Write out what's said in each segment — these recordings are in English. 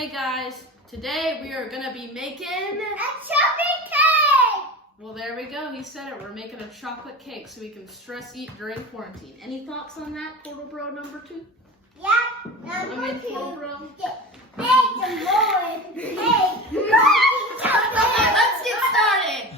Hey guys, today we are gonna be making a chocolate cake! Well, there we go, he said it. We're making a chocolate cake so we can stress eat during quarantine. Any thoughts on that, Portal Bro number 2? Yep, number 2. Portal Bro? Hey, the Lord! Hey! Let's get started!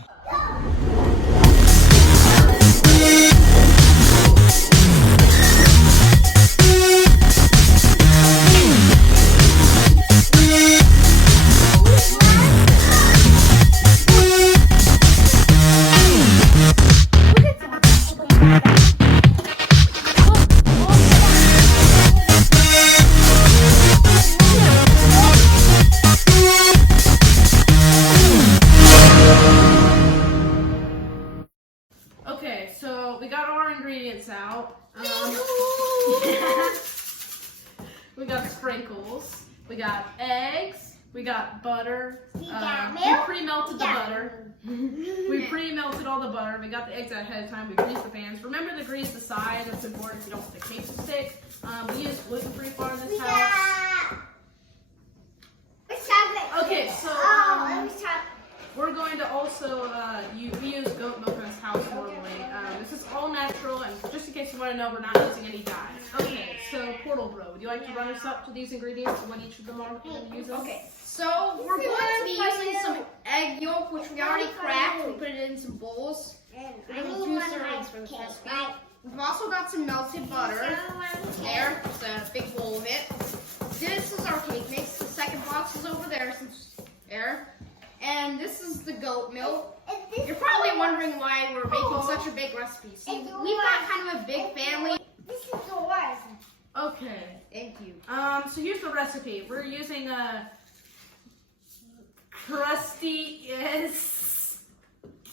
Okay, so we got our ingredients out. We got sprinkles, we got eggs, we got butter. We got We milk. pre-melted the butter. We pre-melted all the butter. We got the eggs out ahead of time. We greased the pans. Remember to grease the side. That's important if you don't want the cake to stick. We use gluten-free flour in this We house. got chocolate. Okay, so it was chocolate. we're going to also we use goat milk in this house normally. This is all natural, and just in case you want to know, we're not using any dyes. Okay, so Portal Bro, would you like to run us up to these ingredients and what each of them are using? Okay, so we're going to be using some egg yolk, which we already cracked. We put it in some bowls. I need 2 servings for this recipe. We've also got some melted butter. There, just a big bowl of it. This is our cake mix. The second box is over there. There. And this is the goat milk. You're probably wondering why we're making such a big recipe. See, we've got kind of a big family. This is yours. Okay. Thank you. So here's the recipe. We're using a crusty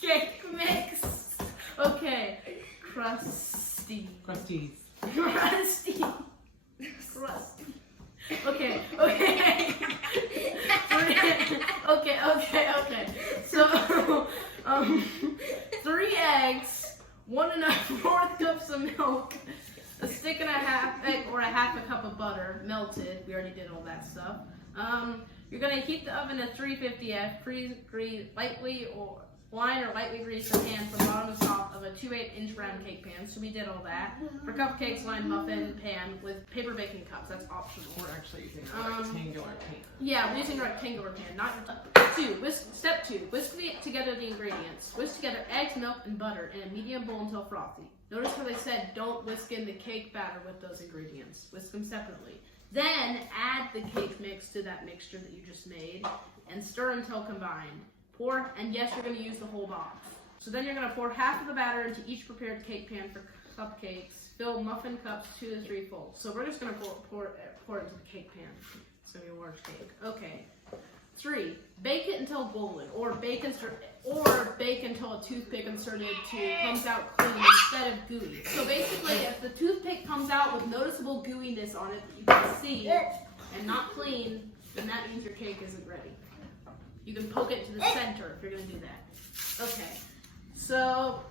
cake mix. Okay, crusty. Crusties. Crusty. Okay. Okay. So, 3 eggs, 1¼ cups of milk, a stick and a half egg, or a half a cup of butter, melted. We already did all that stuff. You're gonna heat the oven at 350F, lightly grease the pan from bottom to top of a 2/8-inch round cake pan. So we did all that. For cupcakes, line muffin pan with paper baking cups. That's optional. We're actually using a rectangular pan. Yeah, we're using a rectangular pan, not your Step 2. Whisk together the ingredients. Whisk together eggs, milk, and butter in a medium bowl until frothy. Notice how they said don't whisk in the cake batter with those ingredients. Whisk them separately. Then add the cake mix to that mixture that you just made and stir until combined. Pour, and yes, you're going to use the whole box. So then you're going to pour half of the batter into each prepared cake pan for cupcakes. Fill muffin cups 2 to 3 full. So we're just going to pour it into the cake pan. It's going to be a large cake. Okay. 3. Bake it until golden, or bake until a toothpick inserted comes out clean instead of gooey. So basically, if the toothpick comes out with noticeable gooiness on it that you can see and not clean, then that means your cake isn't ready. You can poke it to the center if you're going to do that. Okay, so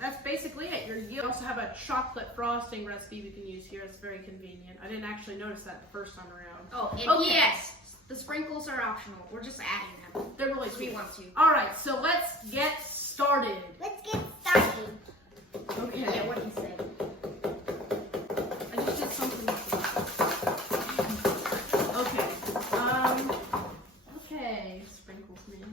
that's basically it. You also have a chocolate frosting recipe we can use here. It's very convenient. I didn't actually notice that the first time around. Oh, and Okay. yes, the sprinkles are optional. We're just adding them. They're really We sweet. want to. All right, so let's get started. Let's get started. Okay. Yeah, what he said. I just did something. Okay. Sprinkles, man.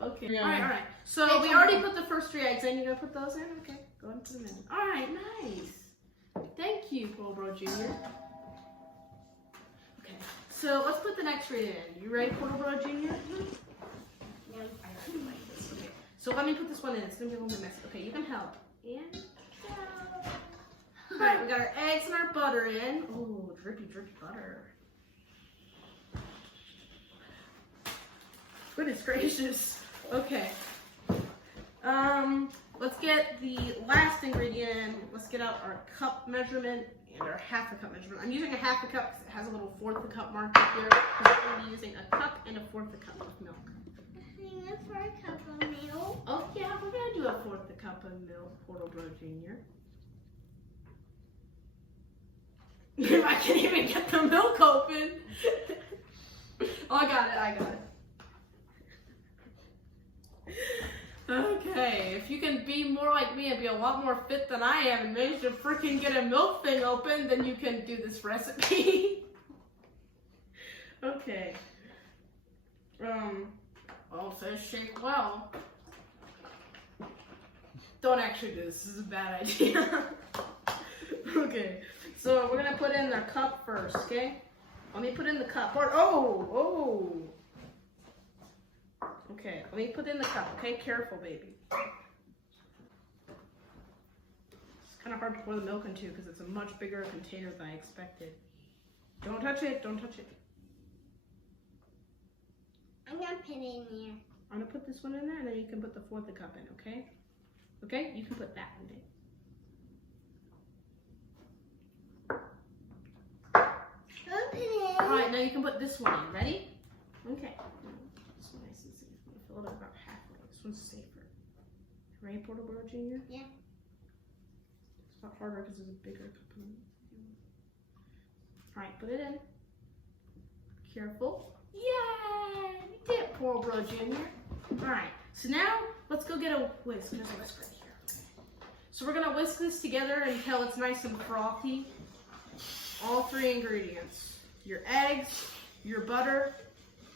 Okay. Yeah. All right. So we already put the first 3 eggs in. You gonna put those in? Okay. Go ahead and put them in. All right. Nice. Thank you, Portal Bro Jr. Okay. So let's put the next 3 in. You ready, Portal Bro Jr.? Yeah. Okay. So let me put this one in. It's gonna be a little bit messy. Okay. You can help. And go. All right. We got our eggs and our butter in. Oh, drippy butter. Goodness gracious. Okay. Let's get the last ingredient in. Let's get out our cup measurement and our ½ cup measurement. I'm using a ½ cup because it has a little 1/4 cup mark up here. Because we're going to be using a cup and a 1/4 cup of milk. For a cup of milk. Oh yeah, we're going to do a 1/4 cup of milk, Portal Bro Jr. I can't even get the milk open. I got it. Okay, if you can be more like me and be a lot more fit than I am and manage to freaking get a milk thing open, then you can do this recipe. Okay. All fish shake well. Don't actually do this. This is a bad idea. Okay, so we're gonna put in the cup first, okay? Let me put in the cup. Oh! Okay, let me put in the cup, okay? Careful, baby. It's kind of hard to pour the milk into because it's a much bigger container than I expected. Don't touch it, don't touch it. I'm gonna put it in here. I'm gonna put this one in there and then you can put the fourth cup in, okay? Okay, you can put that one in. Alright, now you can put this one in. Ready? Okay. This one nice and safe. I'm gonna fill it up about halfway. This one's safer. Ready, Portobello Jr.? Yeah. It's a lot harder because there's a bigger cup in it. Alright, put it in. Careful. Yay! You did it, Portobello Jr. Alright, so now let's go get a whisk. There's a whisk right here. Okay. So we're gonna whisk this together until it's nice and frothy. All three ingredients. Your eggs, your butter,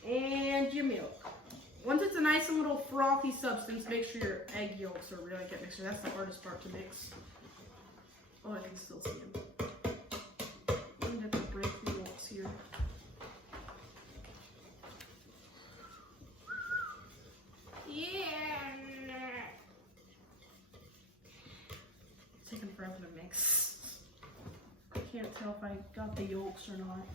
and your milk. Once it's a nice and little frothy substance, make sure your egg yolks are really get mixed. That's the hardest part to mix. Oh, I can still see them. I'm gonna have to break the yolks here. Yeah. It's taking forever to mix. I can't tell if I got the yolks or not.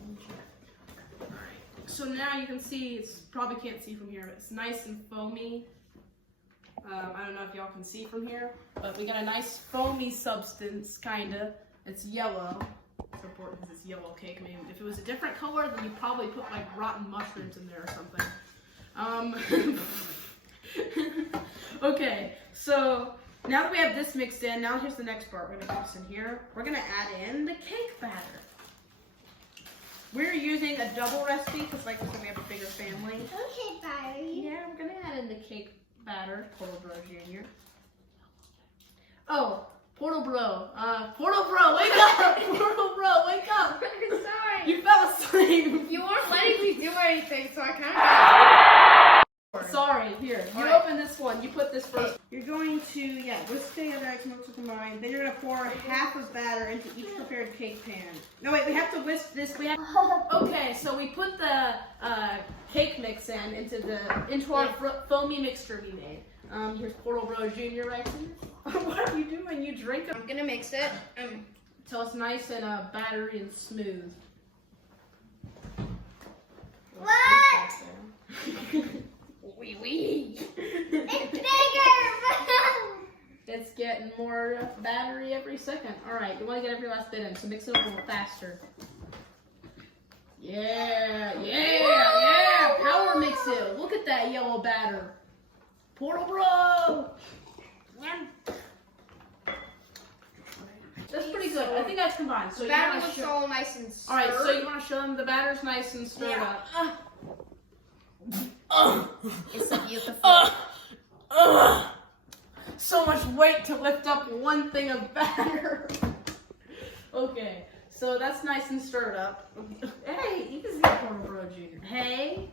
Alright, so now you can see, it's probably can't see from here, but it's nice and foamy. I don't know if y'all can see from here, but we got a nice foamy substance, kinda. It's yellow. It's important because it's yellow cake. I mean, if it was a different color, then you'd probably put like rotten mushrooms in there or something. Okay, so now that we have this mixed in, now here's the next part we're gonna mix in here. We're gonna add in the cake batter. We're using a double recipe because, like I said, we have a bigger family. Okay, Barry. Yeah, we're gonna add in the cake batter, Portobello Jr. Oh, Portobello, Portobello, wake up! Portobello, wake up! Sorry. You fell asleep. You weren't letting me do anything, so I kind of. Sorry, here, you Alright. open this one, you put this first. You're going to, whisk together eggs, milk to combine. Then you're going to pour half of batter into each prepared cake pan. No, wait, we have to whisk this. Okay, so we put the cake mix into our foamy mixture we made. Here's Portobello Jr. right here. What are you doing? You drink it. I'm gonna mix it. Till it's nice and battery and smooth. What? Wee. It's bigger! It's getting more battery every second. All right, you want to get every last bit in, so mix it a little faster. Yeah. Power mix it. Look at that yellow batter. Portobello. That's pretty good. I think that's combined. So Batter you want looks to all nice and stirred. All right, so you want to show them the batter's nice and stirred up. It's so beautiful. So much weight to lift up one thing of batter. Okay, so that's nice and stirred up. Hey, you can see Portobello Jr. Hey.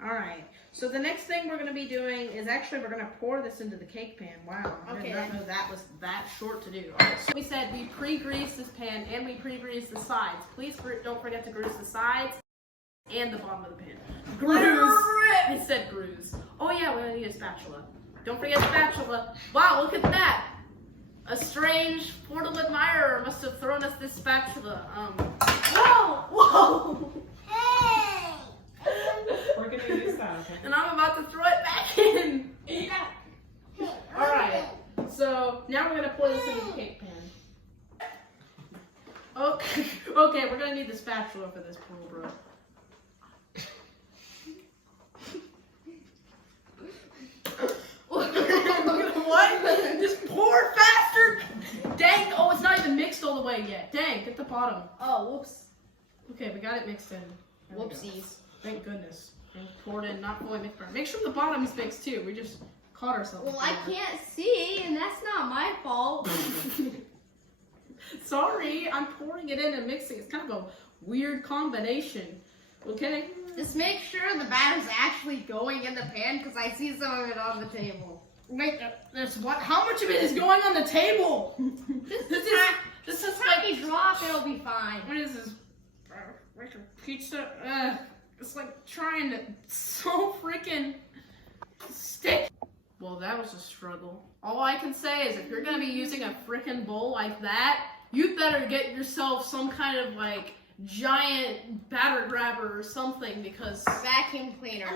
All right. So the next thing we're going to be doing is actually we're going to pour this into the cake pan. Wow. I did not know that was that short to do. All right, so we said we pre-grease this pan and we pre-grease the sides. Please don't forget to grease the sides and the bottom of the pan. Grease. I said grease. Oh yeah, we're going to need a spatula. Don't forget the spatula. Wow, look at that. A strange portal admirer must have thrown us this spatula. Whoa. Hey! We're gonna use that. Okay? And I'm about to throw it back in. All right. So now we're gonna pour this into the cake pan. Okay, we're gonna need the spatula for this pool, bro. What? Just pour faster. Dang! Oh, it's not even mixed all the way yet. Dang! Get the bottom. Oh, whoops. Okay, we got it mixed in. There we go. Whoopsies. Thank goodness. And poured in, not fully mixed. Make sure the bottom is mixed too. We just caught ourselves. Well, I can't see, and that's not my fault. Sorry, I'm pouring it in and mixing. It's kind of a weird combination. Okay? Just make sure the batter's actually going in the pan, because I see some of it on the table. Wait, there's what? How much of it is going on the table? This is like, Tiny drop, it'll be fine. what is this? Pizza? It's like trying to so freaking stick. Well, that was a struggle. All I can say is if you're gonna be using a freaking bowl like that, you better get yourself some kind of like giant batter grabber or something, because Vacuum cleaner.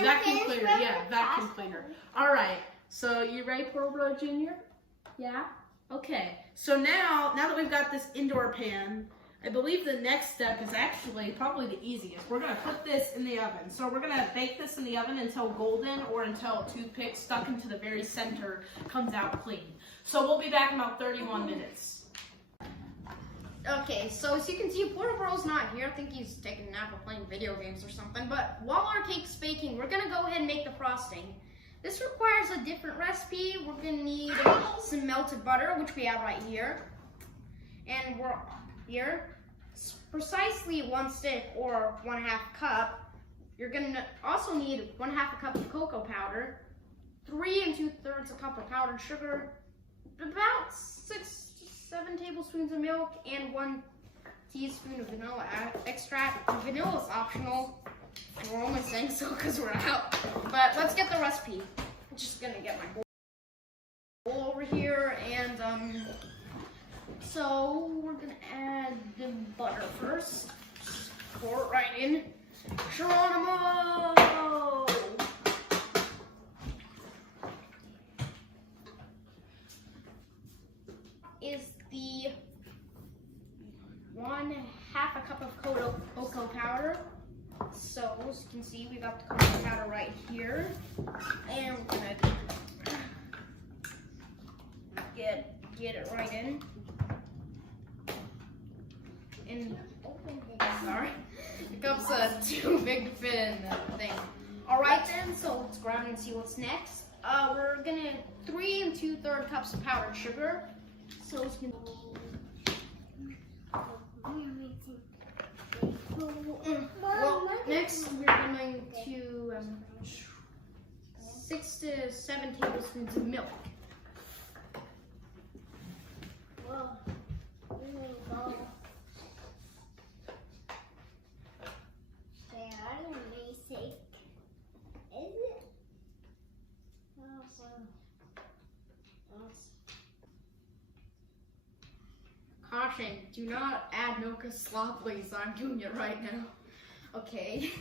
vacuum cleaner, yeah, vacuum cleaner. All right, so you ready, Portobello Jr.? Yeah. Okay. So now that we've got this indoor pan, I believe the next step is actually probably the easiest. We're gonna put this in the oven. So we're gonna bake this in the oven until golden, or until a toothpick stuck into the very center comes out clean. So we'll be back in about 31 minutes. Okay, so as you can see, Portobello's not here. I think he's taking a nap or playing video games or something. But while our cake's baking, we're gonna go ahead and make the frosting. This requires a different recipe. We're gonna need some melted butter, which we have right here. And we're here, precisely 1 stick or 1/2 cup. You're gonna also need 1/2 cup of cocoa powder, 3 2/3 cup of powdered sugar, about 6 to 7 tablespoons of milk, and 1 teaspoon of vanilla extract. Vanilla is optional. And we're only saying so because we're out. But let's get the recipe. I'm just gonna get my bowl over here, and so we're gonna add the butter first. Just pour it right in. Geronimo! Is the 1/2 cup of cocoa powder. So as you can see, we got the cocoa powder right here, and we're gonna get it right in. And sorry, the cup's too big to fit in the thing. All right then, so let's grab it and see what's next. We're gonna 3 2/3 cups of powdered sugar. So it's gonna. Well, next we're going to 6 to 7 tablespoons of milk. Caution, do not add milk as sloppily as I'm doing it right now. Okay.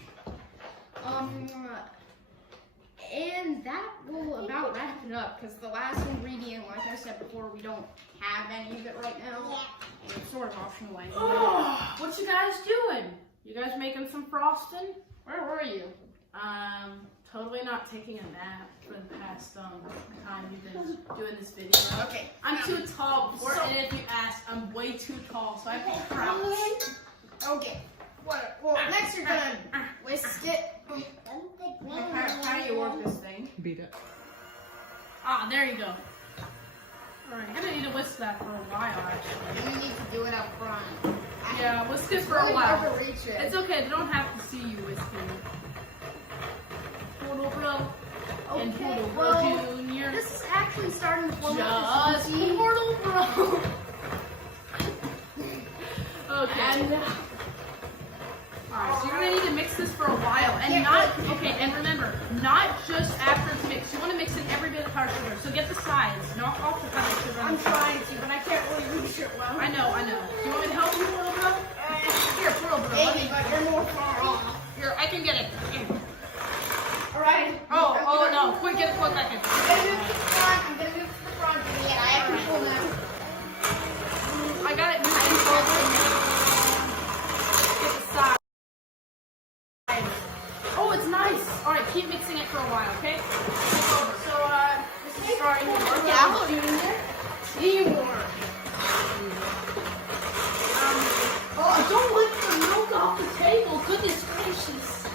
And that will about wrap it up, because the last ingredient, like I said before, we don't have any of it right now. And it's sort of optional anyway. Oh, what you guys doing? You guys making some frosting? Where were you? Totally not taking a nap for the past time you've been doing this video. Okay. I'm too tall, and if you ask, I'm way too tall, so I have to crouch. Okay. What? Well, next you're gonna whisk it. How do you work this thing? Beat it. Ah, there you go. Alright, I'm gonna need to whisk that for a while, actually. You need to do it up front. Yeah, whisk it for a Really while. hard to reach it. It's okay, they don't have to see you whisking. Poodle Bro and Poodle Bro Jr. This is actually starting to form up. Just Poodle Bro. Okay. Alright, so you're gonna need to mix this for a while, and and remember, not just after it's mixed. You want to mix in every bit of powdered sugar. So get the sides, knock off the powdered sugar. I'm trying to, but I can't really reach it well. I know. Do you want me to help you, Poodle Bro? Here, Poodle Bro. Maybe, but you're more far off. Here, I can get it. Here. Alright. Oh no! Quick, get it close back in. I'm gonna move to the front. I'm gonna move to the front. Yeah, I have control now. I got it moved in forward. Get the side. Oh, it's nice. All right, keep mixing it for a while, okay? So, this is starting to work out. Teamwork. Oh, don't lift the milk off the table. Goodness gracious.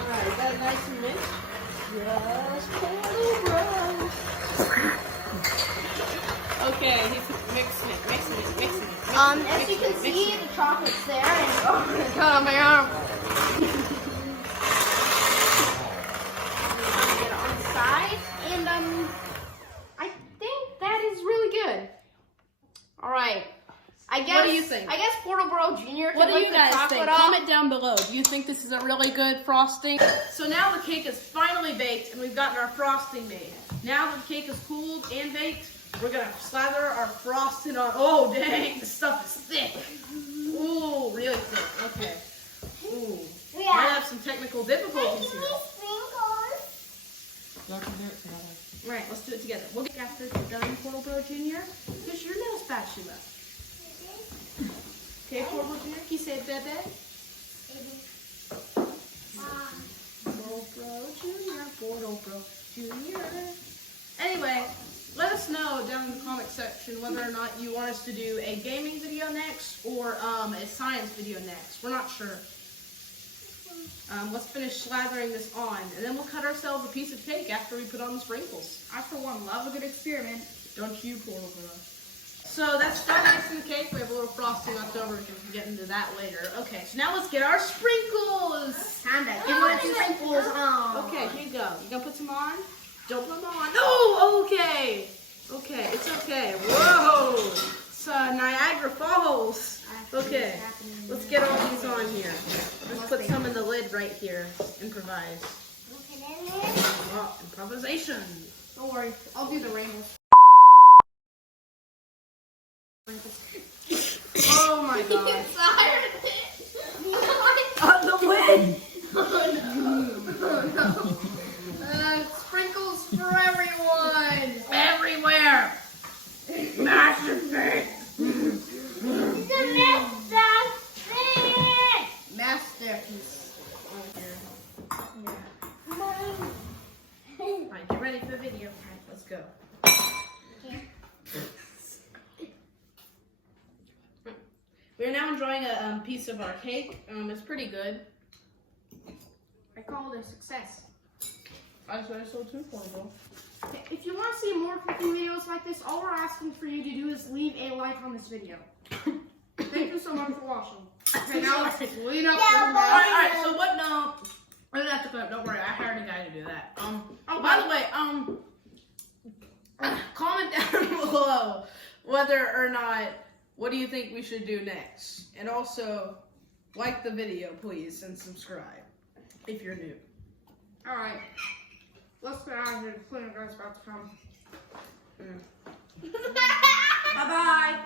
Alright, is that nice and mixed? Just Portal Bros. Okay, he's mixing it. As you can see, the chocolate's there, and oh my god, my arm. Get it on the side, and I think that is really good. All right, I guess. What do you think? I guess Portal Bro Jr. What can do lick you the guys chocolate think? off. Comment down below. Do you think this is a really good frosting? So now the cake is finally baked and we've gotten our frosting made. Now that the cake is cooled and baked, we're gonna slather our frosting on. Oh dang, this stuff is thick. Ooh, really thick. Okay. Ooh. Might have some technical difficulties here. Y'all can do it together. Right, let's do it together. We'll get after you're done, Portal Bro Jr. Here's your nail spatula. Okay, Portal Bro Jr., can you say bebe? Portal Bro Jr., Portal Bro Jr. Anyway, let us know down in the comment section whether or not you want us to do a gaming video next or a science video next. We're not sure. Let's finish slathering this on, and then we'll cut ourselves a piece of cake after we put on the sprinkles. I, for one, love a good experiment. Don't you, Portal Bro? So that's done icing the cake. We have a little frosting left over. We can get into that later. Okay, so now let's get our sprinkles. Kinda. Give one two sprinkles on. Okay, here you go. You gonna put some on? Don't put them on. No! Okay. Okay, it's okay. Whoa! It's Niagara Falls. Okay, let's get all these on here. Let's put some in the lid right here. Improvise. Oh, improvisation. Don't worry, I'll do the rainbows. Oh my god. On On the lid! Sprinkles for everyone. Everywhere! Masterpiece! Masterpiece. Alright, get ready for the video. Alright, let's go. We're now enjoying a piece of our cake. It's pretty good. I call it a success. I say so too, Portal. If you want to see more cooking videos like this, all we're asking for you to do is leave a like on this video. Thank you so much for watching. Okay, now let's clean up. Alright, so what? No, I didn't have to cut. Don't worry, I hired a guy to do that. By the way, comment down below whether or not what do you think we should do next, and also like the video, please, and subscribe if you're new. Alright. Let's get out of here. The cleaner guy's about to come. Bye bye.